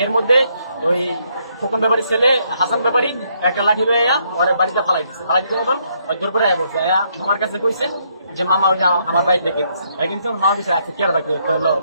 এর মধ্যে ওই খোকন ব্যাপারী ছেলে হাসান ব্যাপারী একটা লাঠি বেয়া পরে বাড়িতে পালাই পালাই দিতে তখন ওই দুর্বরে বলছে আমার কাছে কইছে যে মামা আমার ভাই দেখে মা বিষয় আছে কেয়ার